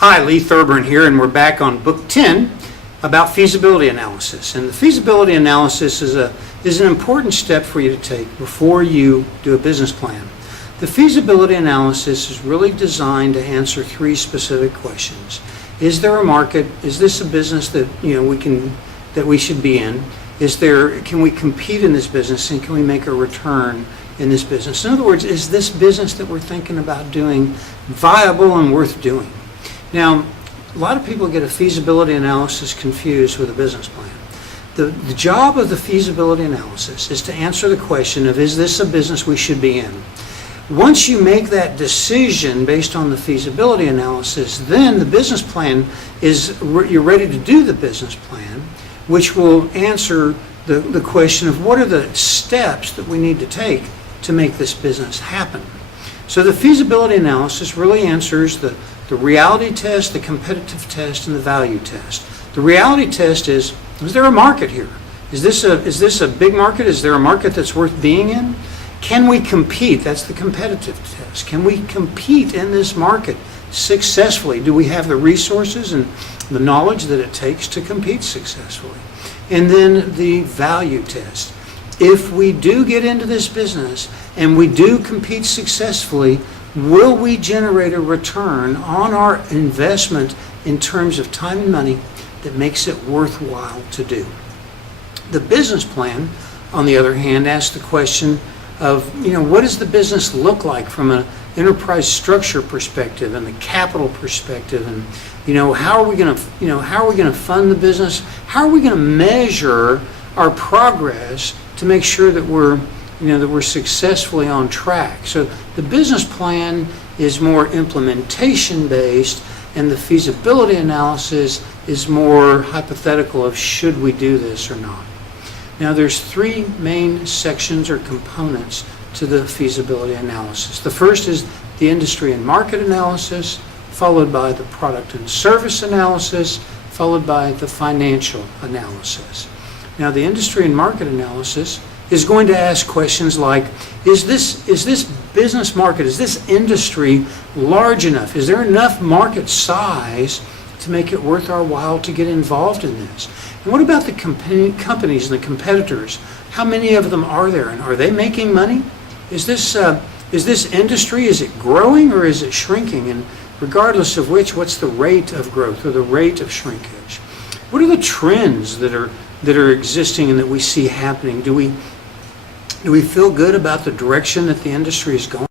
Hi, Lee Thurburn here, and we're back on Book 10 about feasibility analysis. And the feasibility analysis is an important step for you to take before you do a business plan. The feasibility analysis is really designed to answer three specific questions. Is there a market? Is this a business that we should be in? Can we compete in this business, and can we make a return in this business? In other words, is this business that we're thinking about doing viable and worth doing? Now, a lot of people get a feasibility analysis confused with a business plan. The job of the feasibility analysis is to answer the question of, is this a business we should be in? Once you make that decision based on the feasibility analysis, then the business plan you're ready to do the business plan, which will answer the question of what are the steps that we need to take to make this business happen. So the feasibility analysis really answers the reality test, the competitive test, and the value test. The reality test is there a market here? Is this a big market? Is there a market that's worth being in? Can we compete? That's the competitive test. Can we compete in this market successfully? Do we have the resources and the knowledge that it takes to compete successfully? And then the value test. If we do get into this business and we do compete successfully, will we generate a return on our investment in terms of time and money that makes it worthwhile to do? The business plan, on the other hand, asks the question of, what does the business look like from an enterprise structure perspective and the capital perspective, and how are we going to fund the business? How are we going to measure our progress to make sure that we're successfully on track? So the business plan is more implementation based, and the feasibility analysis is more hypothetical of should we do this or not. Now there's three main sections or components to the feasibility analysis. The first is the industry and market analysis, followed by the product and service analysis, followed by the financial analysis. Now the industry and market analysis is going to ask questions like, is this business market, is this industry large enough? Is there enough market size to make it worth our while to get involved in this? And what about the companies and the competitors? How many of them are there, and are they making money? Is this industry, is it growing or is it shrinking? And regardless of which, what's the rate of growth or the rate of shrinkage? What are the trends that are existing and that we see happening? Do we feel good about the direction that the industry is going?